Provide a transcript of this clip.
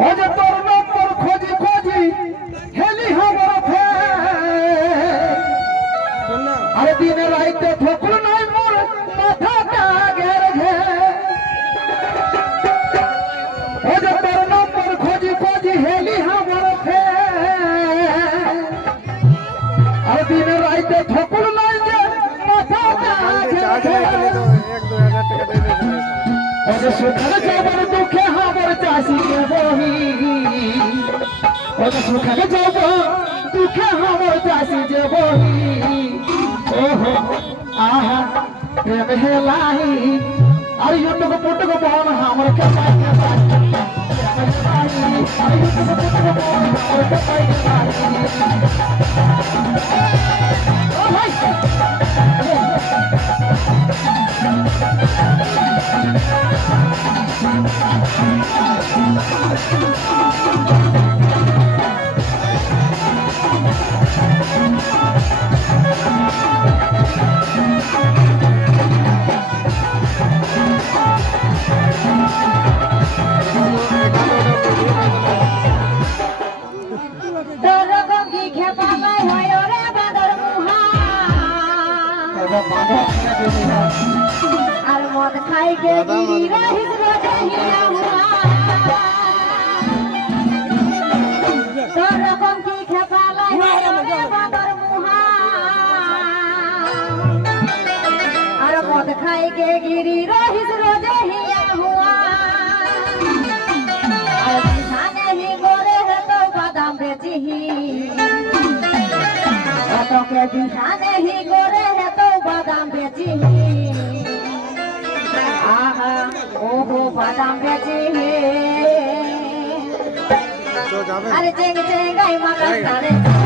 ওরে তোর নম্বর খোঁজি খোঁজি হেলি আমার ফে আরে দিনে রাইতে ঠকুল নাই মোর মাথাটা ঘের ঘের ওরে তোর নম্বর খোঁজি খোঁজি হেলি আমার ফে আরে দিনে রাইতে ঠকুল নাই যে মাথাটা ঘের ঘের ওরে সুখানে যাবার দুঃখে আমার চাষিকে বহি ওরে সুখানে যাব দুঃখে আমার চাষি যে বহি ওহো আহা প্রেম হেলাই আর ইউটুব পুটুক বল আমার কে পাই কে পাই আর ইউটুব পুটুক বল আমার কে পাই কে পাই ও ভাই আর মদ খাই গে গিরি রহিস রহিয়া হুয়া তোর রকম কি খেপালাই রে বাদর মুহা আর মদ খাই গে গিরি রহিস রহিয়া হুয়া আর বিছানে হি গোরে হে তো বাদাম বেচিহি তোকে বিছানে হি গোরে হে তো বাদাম বেচিহি आहा ओहो बादाम बेची है अरे चेंग चेंग गाय मगन करे